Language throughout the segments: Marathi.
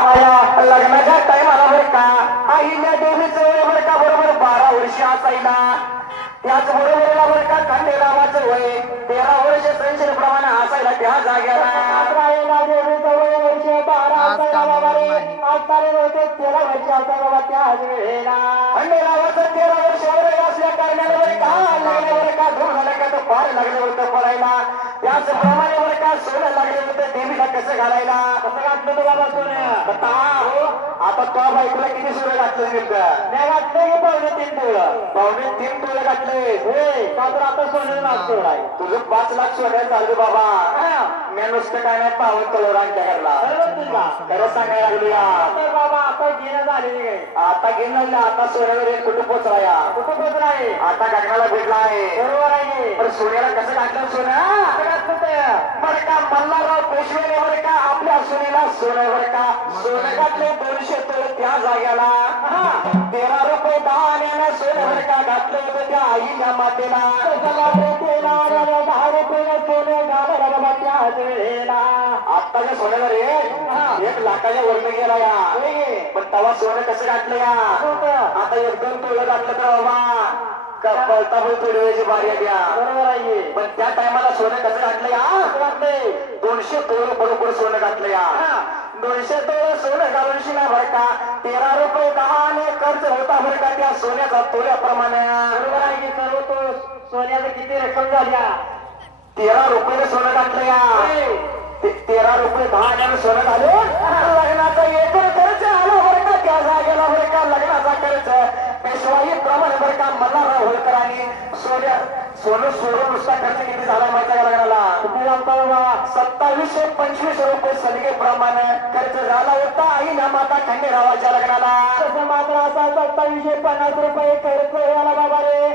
लग्नाच्या टाइमाला बरं का आईल्या देवीचं वय बरं का बरोबर 12 वर्ष असायला. त्याच बरोबरीला बरं का खंडेरावाचं वय 13 वर्ष संशय प्रमाणे असायला त्या जाग्याला. आईला देवीचं वय वर्ष 12 असायला बाबा रे. आज तारीख होते 13 वर्ष असायला बाबा त्याच वेळेला. खंडेरावाचं 13 वर्ष वय असल्या कारणाने बरं का लागले बरं का धूम झालं का तो पार लागले होतं पडायला. त्याचप्रमाणे बरं का सोनं लागले होतं देवीला कसं घालायला. कसं घातलं तो बाबा सोनं आता तो बायकोला किती सोनं घातलं मिळतं. नाही घातलं की 3.5 तोळं 3.5 तोळं घातले का तर आता सोनं लागतो तुझं 5 लाख सोनं चालू बाबा. मी नुसतं काय नाही पाहून कलर आमच्या घरला खरं सांगायला लागलो बाबा. आता घेणं झालेली काय आता घेणं आता सोन्यावर कुठं पोचलाय कुठं पोचलाय आता गगनाला भेटला आहे बरोबर आहे. पण सोन्याला कसं घातलं सोनं बरं का मल्हारराव पेशवेने बरं का आपल्या सोन्याला सोनं बरं का सोनं घातले 200 तोळे त्या जाग्याला. 13 रुपये 10 आण्यानं सोनं बरं का घातलं होतं त्या आईच्या मातेला. 10 रुपये सोनं घालायला बाबा त्याच वेळेला. आत्ताच्या सोन्याला रेट 1 लाखाच्या वरनं गेला या. पण तेव्हा सोनं कसं घातलं या आता 1-2 तोळं घातलं तर बाबा पळता पण थोडी वेळची बारी द्या बरोबर आहे. पण त्या टायमाला सोनं कसं घातलं या 200 तोळं बरोबर सोनं घातलं या. 200 तोळं सोनं घालून शिना भर का 13 रुपये 10 आणि खर्च होता भर का त्या सोन्याचा तोल्याप्रमाणे बरोबर आहे की सर्व तो सोन्याचं किती रक्कम झाल्या 13 रुपये सोनं घातलं या. 13 रुपये 10 आण्यानं सोनं घालून लग्नाचा एकूण खर्च आला बरं का त्या जागेला बरं का लग्नाचा खर्च पेशवाई प्रमाणे बरं का मल्हारराव होळकरांनी सोनं सोडून नुसता खर्च किती झाला माहिती का लग्नाला 2725 रुपये सलगेप्रमाणे खर्च झाला होता आई ना माता खंडेरावाच्या लग्नाला. तसं मात्र असा 2750 रुपये खर्च झाला बाबा रे.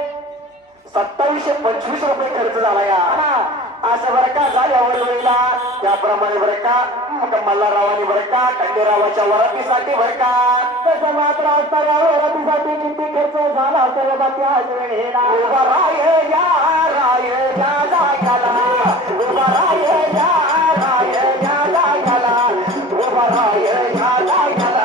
2725 रुपये खर्च झाला या असं बरं का झाल्यावर वेळेला त्याप्रमाणे बरं का मल्हाररावांनी बरं का खंडेरावाच्या वरातीसाठी बरं का तसं मात्र असताना वरातीसाठी किती खर्च झाला असेल बाबा त्याच वेळेला. उभा राय या जाग्याला उभा राय या जाग्याला उभा राय या जाग्याला.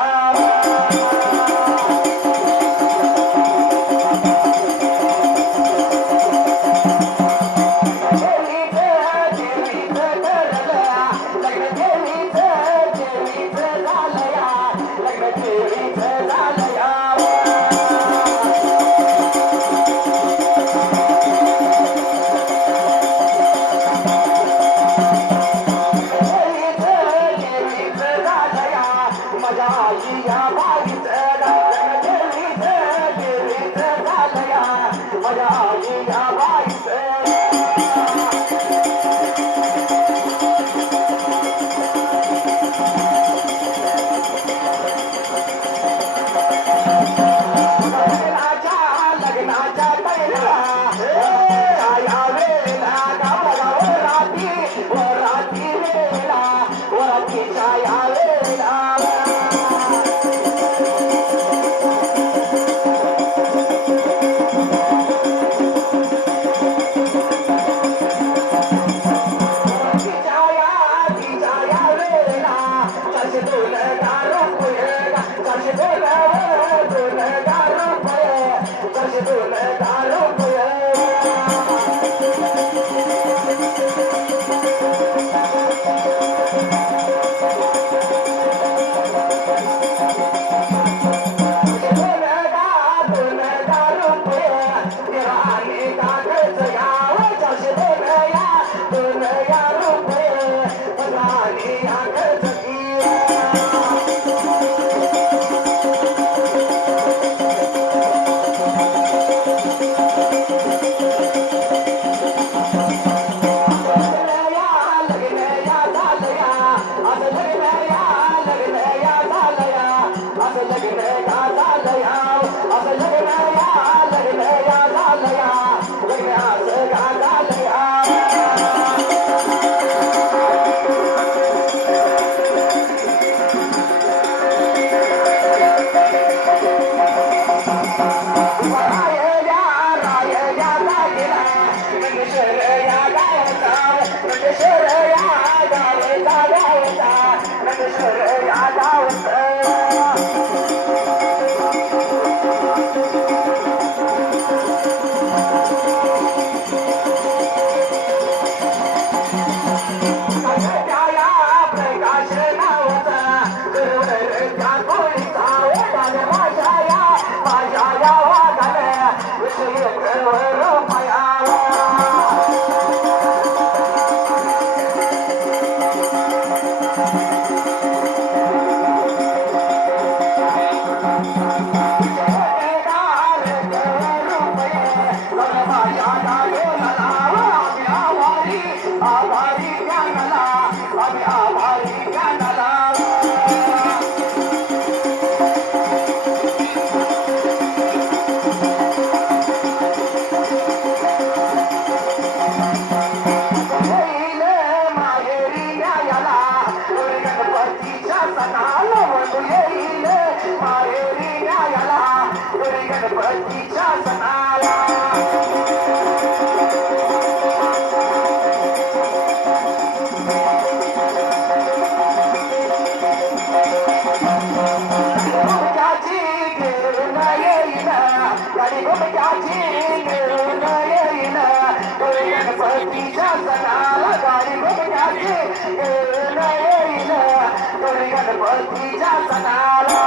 गणपतीच्या सणाला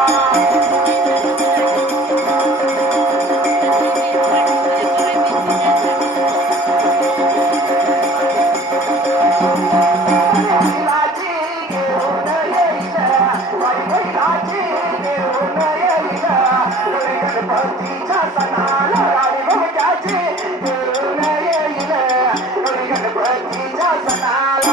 गणपतीच्या सणाला राणी मोठ्याची घेऊन येईल गणपतीच्या सणाला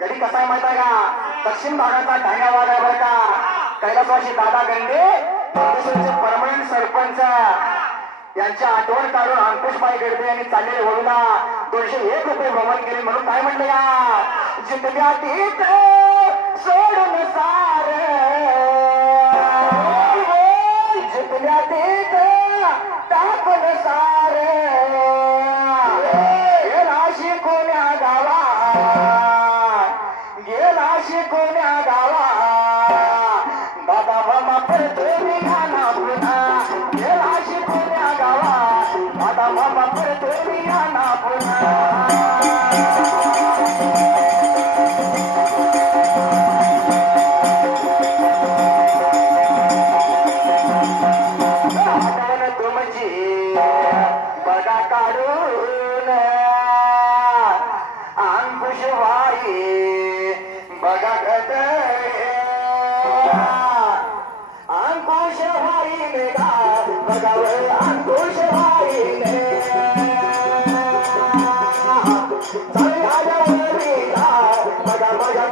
गडी कसा आहे माहित आहे का दक्षिण भागाचा ढाण्या वाघ आहे बरं का कैलासवासी दादा गंडे परमनंट सरपंच यांच्या आठवण काढून अंकुशबाई गडदे यांनी चाललेले होळीला 201 रुपये भ्रमण केले म्हणून काय म्हणले या जिंदग्यात सोडून सार जिंदग्यात टाकून सार गेला शिकोण्या गावा गेला शिकोण्या गावा दादा मामा परतो निघाला पुन्हा गेला शिकोण्या गावा दादा मामा परतो निघाला पुन्हा बघा काढून अंकुशबाई बघा गद अंकुशबाई मेघा बघा अंकुशबाई बघा बघा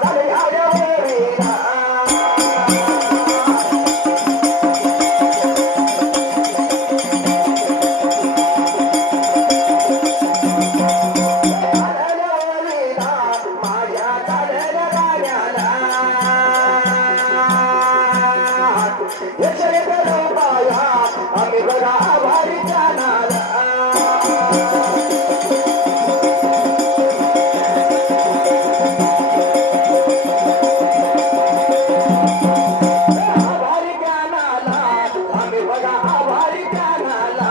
आम्ही बघा आभारी जाणार आभारी ज्ञानाला आम्ही बघा आभारी ज्ञानाला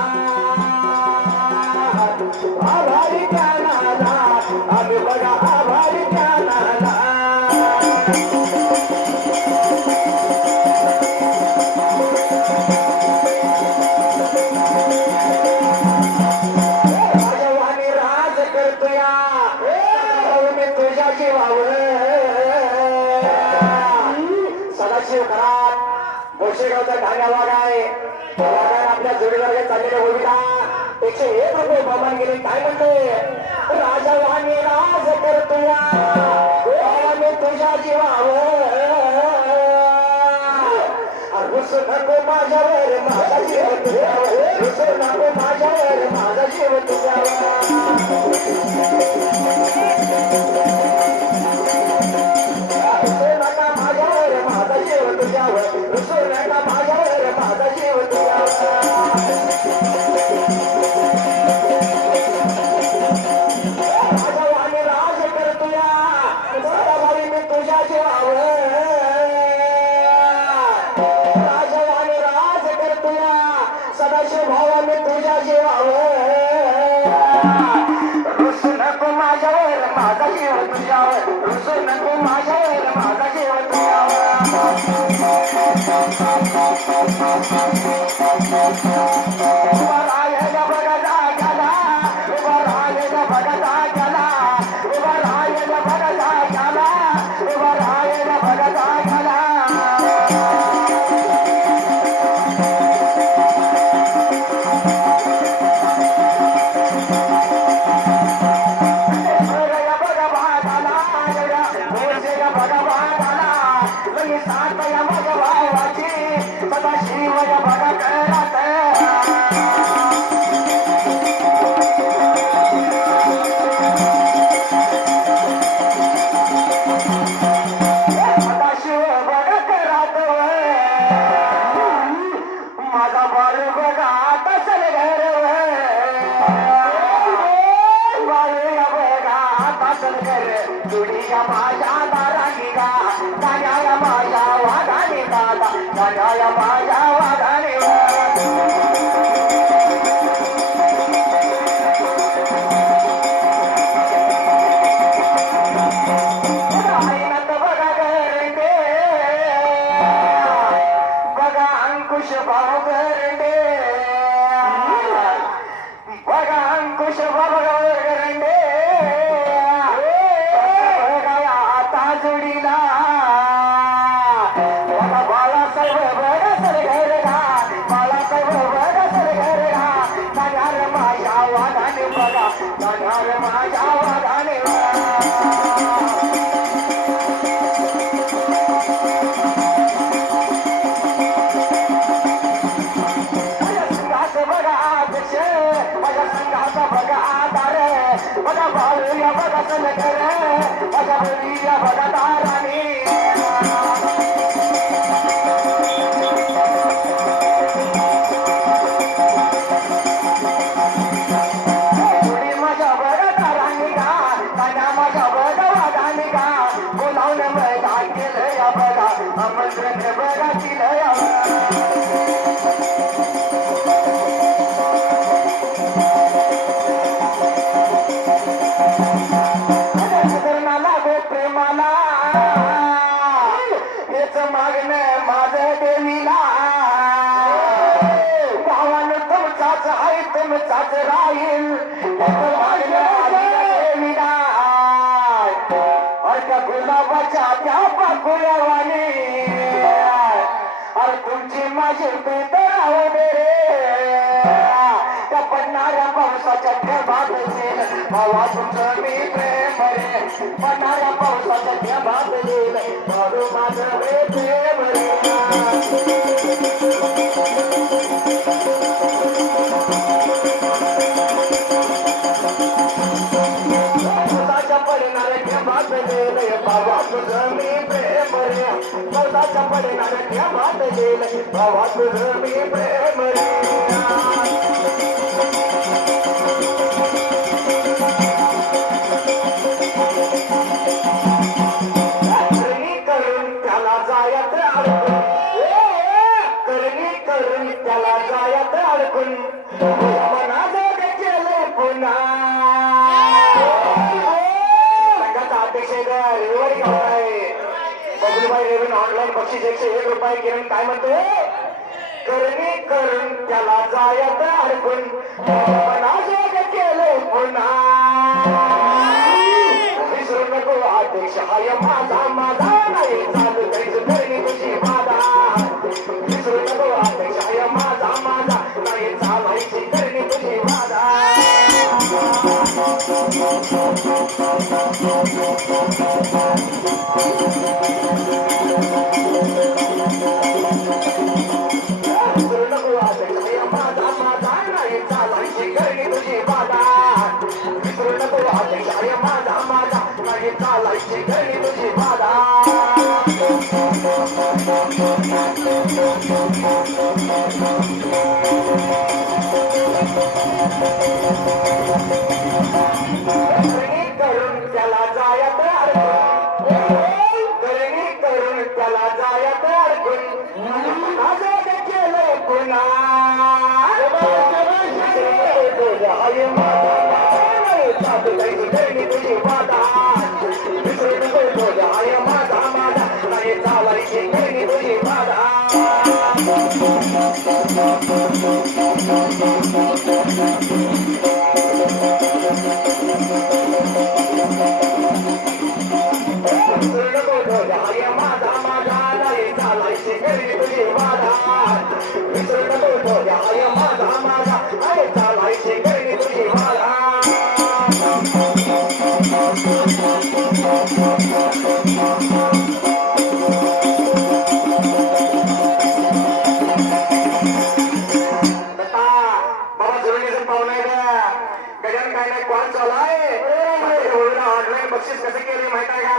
आभारी ज्ञानाला आम्ही बघा आभारी ज्ञानाला सदाशिव खरात बोशेगावचा ढाण्या वाघ आहे वाघाने आपल्या जोडीवर्ग चाललेल्या होळीला 101 रुपये बहमान गेले काय म्हणते राजा वाणी राज करतोया मी तुझ्या जीवावर रुसू नको माझ्यावर माझा जीव तुझ्यावर रुसू नको माझ्यावर माझा जीव तुझ्यावर सदाशिव भावाने तुझ्या जीवावर रुसू नको माझ्यावर माझा जीव तुझ्यावर रुसू नको माझ्यावर माझा जीव तुझ्यावर राहायला बघा जाग्याला उभा राहायला बघा जाग्याला उभा राहायला बघा जाग्याला उभा राहायला बघा जाग्याला शिवया बघा करत शिव बघा करत माझा बाळू बघा आता चल घर बाळूया बघा आता चल घर जुडीया माझ्या दारांगी गा गाण्याया माझ्या वाघाने दादा गाड्या माझ्या वाघाने अंकुश भाऊ गरंडे बघा अंकुश भाऊ गरंडे बघा आता जोडीला बघा बाळासाहेब बघा सर घर घा बाळासाहेब बघा सर घर घा गाण्यार माझ्या वाघाने बघा गाण्यार माझ्या वाघाने बघा भाऊया बघा सलकर बघा बळीया बघा ताराणी थोडी माझ्या बघा ताराणी गा कान्या माझ्या बघा वाघाने गा बोलावलं मैदान केलं या बघा आमंत्रण बघा केलं या तुमचाच राहील अरे गुलाबाच्या त्या पाकुळ्यावाने अरे तुमची माझी पेट राहू दे त्या पडणाऱ्या पावसाच्या ठेबात येईल भावा तुमचं मी प्रेम रे पडणाऱ्या पावसाच्या ठेबात येईल भाऊ माझं रे प्रेम रे बाबा तुझं मी प्रेम रे कौताच्या पडणार त्या भात गेल बाबा तुझं मी प्रेम रे करणी करून त्याला जायत अडकून करणी करून त्याला जायत अडकून मना जोग केलं पुन्हा ऑनलाईन बक्षीस 101 रुपये किरण काय म्हणतो करणी करून त्याला जायत अडकून मना जोग केलं पुन्हा विसरू नको अध्यक्ष हाय माझा माझा नाही चालू काहीच करणी तुझी बाधा विसरू नको अध्यक्ष हाय माझा माझा नाही चालायची करणी तुझी बाधा चालायची घरी तुझी बाधा करून त्याला जायत करणी करून त्याला जायत अडकून केलं पुन्हा करणी तुझी बाधा माझा माझा नाही चालायची करणी तुझी बाधा माझा माझा नाही चालायची करणी तुझी बाधा माझा माझा नाही चालायची करणी तुझी बाधा बक्षीस कसं केले माहित आहे का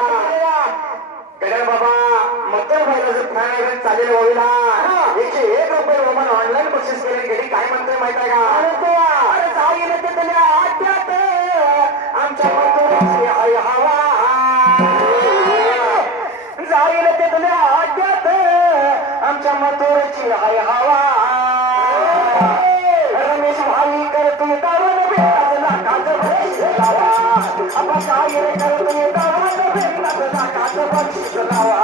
गड्या बाबा मकर व्हायला चालेल होईला 101 रुपये रोमन ऑनलाईन बक्षीस केले गेली काय म्हणतोय माहित आहे का अरे जाईल ते त्याला आट्यात आमच्या मथुरेची हाय हवा जाईल ते तुला आट्यात आमच्या मथुरची आहे हवा रमेश भाई करतोय दावण बेताच लाखाचं बक्षीस लावा आपण शाहीर करतोय दावण बेताच लाखाचं बक्षीस लावा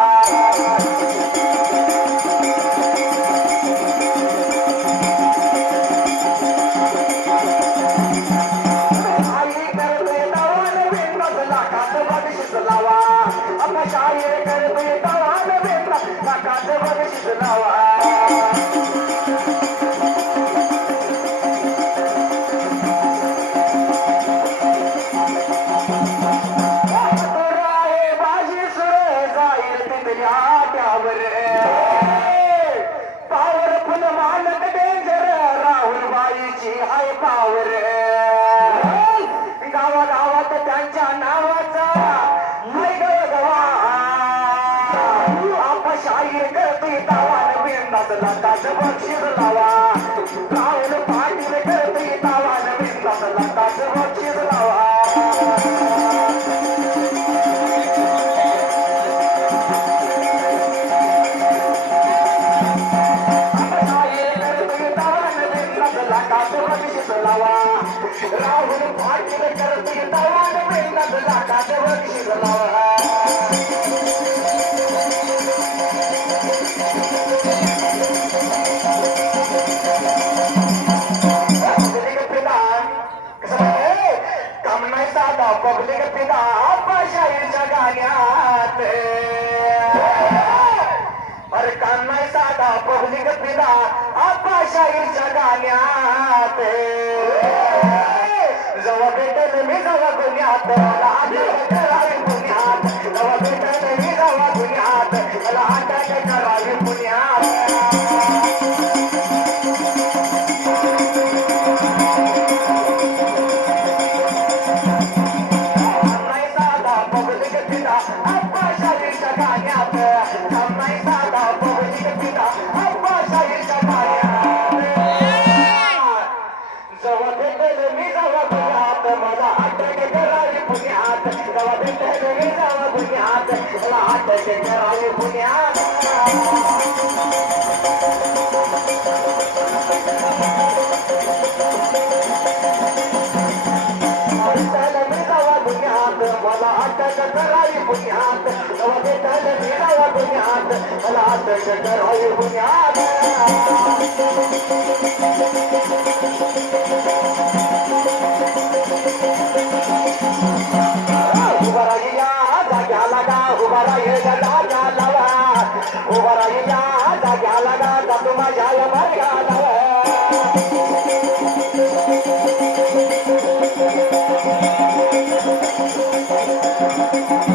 शाहीर करतोय दावण बेताच लाखाचं बक्षीस लावा पावरफुल मालक डेंजर राहुल बाईची हाय पावर गावागावात त्यांच्या नावाचा हाय गवा आपण शाहीर करतोय दावान बिंदास लाखाचं बक्षीस लावा राहुल पाटील करतोय दावान बिंदास लाखाचं बक्षीस लावा राहुल पाटील करतोय दावण बिंदास लाखाचं बक्षीस लावा काम नाही साधा पब्लिक पिता शाहीरच्या गाण्यात अरे काम नाही साधा पब्लिक पिता शाहीरच्या गाण्यात जवा भेटल मी जवा गुन्ह्यात मला अटक करावी पुण्यात जवा भेटल मी जवा गुन्ह्यात मला अटक करावी पुण्यात नाही साधा पब्लिक पिता शाहीरच्या गाण्यात काम नाही साधा पब्लिक पिता शाहीरच्या गाण्यात जवा भेटल मी जवा गुन्ह्यात मला अटक करावी पुण्यात जवा भेटल मी जवा गुन्ह्यात मला अटक करावी पुण्यात मला अटक करावी पुण्यात जवा भेटल मी जवा गुन्ह्यात मला अटक करावी पुण्यात उभा राहिल्या जाग्याला गा उभा राहिल्या जाग्याला उभा राहिल्या जाग्याला गा जातो माझ्या या मार्गाला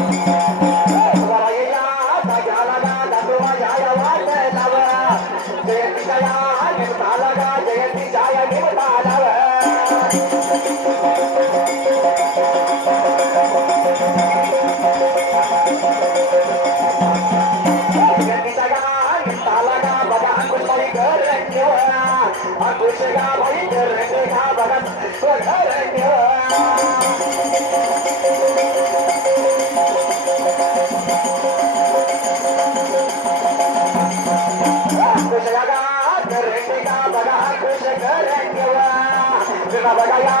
उभा राहिल्या जाग्याला गा जातो माझ्या या वाटेला जयंतीच्या या निमताला गा जयंतीच्या या निमताला अंकुशगा भाई घा बघा बघा या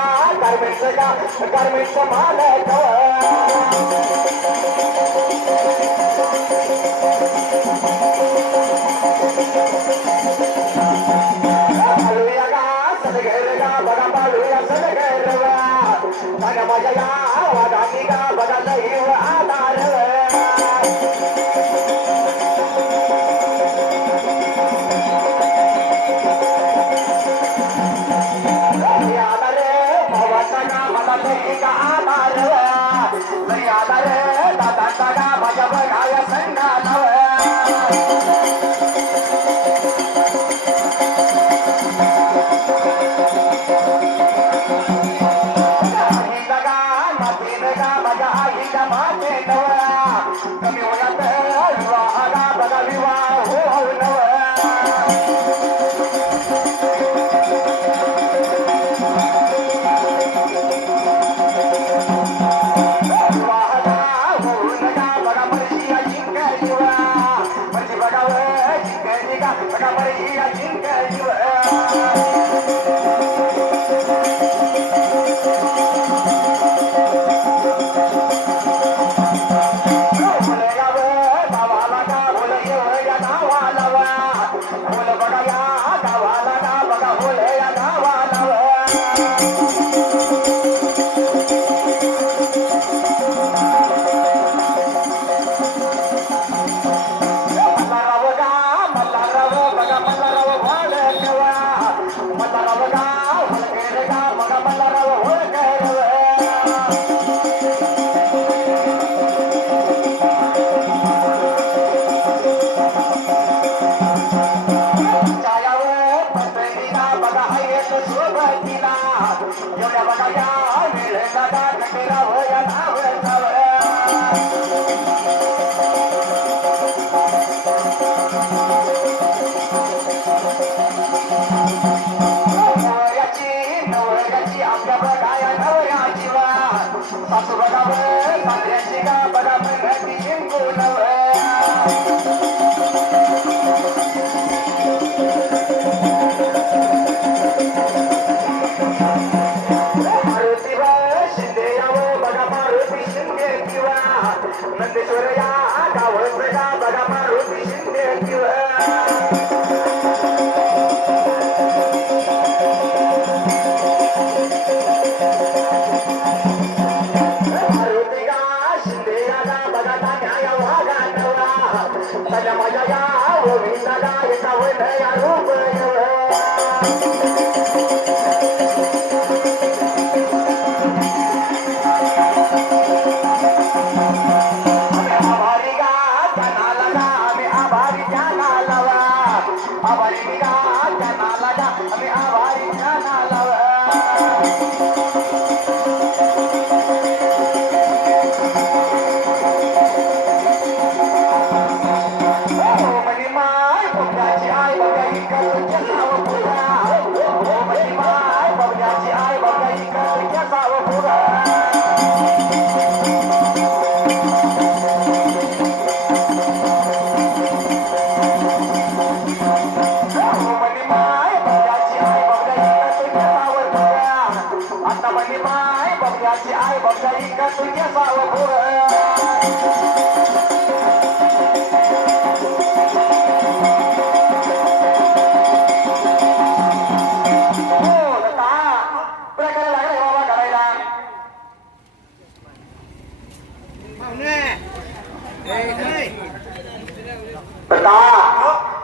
गारमेंटचा माल बघा पालूया सलगरवा माझ्या या वादानी का बघा लई आधार भावाचा का मला लई का आधार लई आधार दादाचा का माझ्या बघाया संघाला कमी होण्यात विवाहाला बघा विवाह हो नव विवाहाला होऊन का बघा पर्शिया जिंकली म्हणजे बघावं जिंकली का बघा मर्जी या जिंकल जीव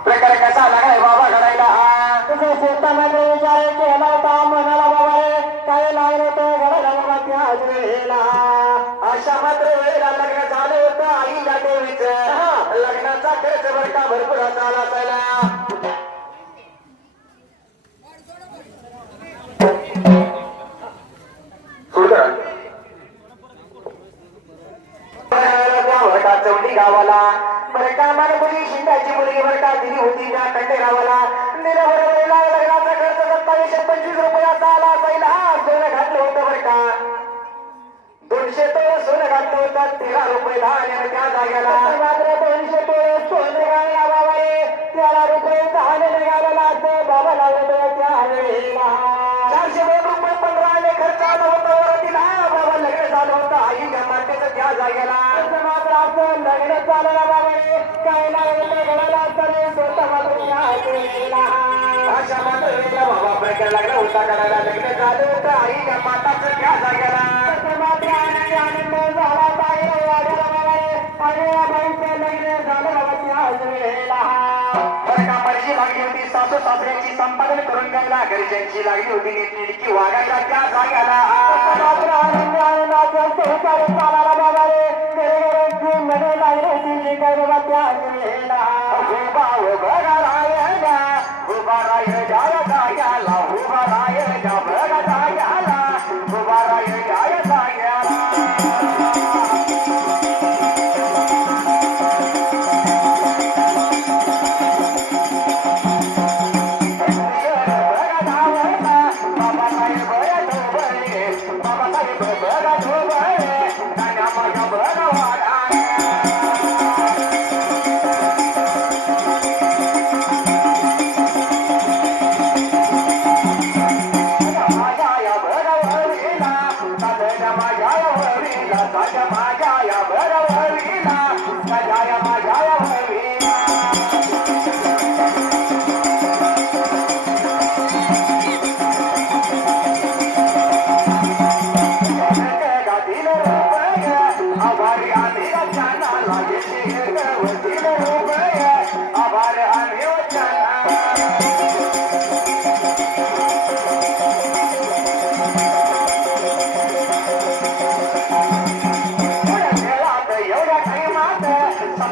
प्रकार कसा लागलाय बाबा घडायला तुझं शेतामध्ये विचार केला होता मनाला बाबा रे काय लागलं तर घडायला बाबा त्या वेळेला अशा मात्र वेळेला लग्न झालं होतं आईला देवीच लग्नाचा खर्च बरं का भरपूर झाला असायला चौंडी गावाला बरं का मला मुली शिंदाची मुलगी बरं का दिली होती त्या खंडेरावाला दिल्याबरोबर लग्नाचा खर्च 2725 रुपयाचा आला असायला सोनं घातलं होतं बरं का 200 तोळ सोनं घातलं होतं 13 रुपये धान्यानं त्या जाग्याला मात्र 200 तोळ सोनं घालला बाबा रे 13 रुपये धान्यानं निघालेला असं बाबा लागलं त्या वेळेला 402 रुपये 15 आले खर्च आला होता वरातीला बाबा लग्न झालं होतं आईच्या मातेचं त्या जाग्याला मात्र असं लग्न झालं बाबा रे काय लागलं घडायला तरी स्वतः मात्र अशा मात्र वेळेला बाबा प्रकार लागला होता करायला लग्न झालं होतं आईच्या माताचं त्या जाग्याला मात्र आनंद झाला बाहेर वाढला बाबा रे आणि बाईचं लग्न झालं बाबा त्या वेळेला बरं का मर्जी लागली होती सासू सासऱ्यांची संपादन करून घ्यायला घरच्यांची लागली होती नीटनेटकी वागायला त्या जाग्याला मात्र आनंद आनंदाचा संसार चालायला बाबा रे घरे मध्ये लागली होती बाबा त्या वेळेला उभा बघा रायला उभा राय जाय जाग्याला उभा राय जा बघा जाग्याला उभा राय जाय जाग्याला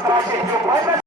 1754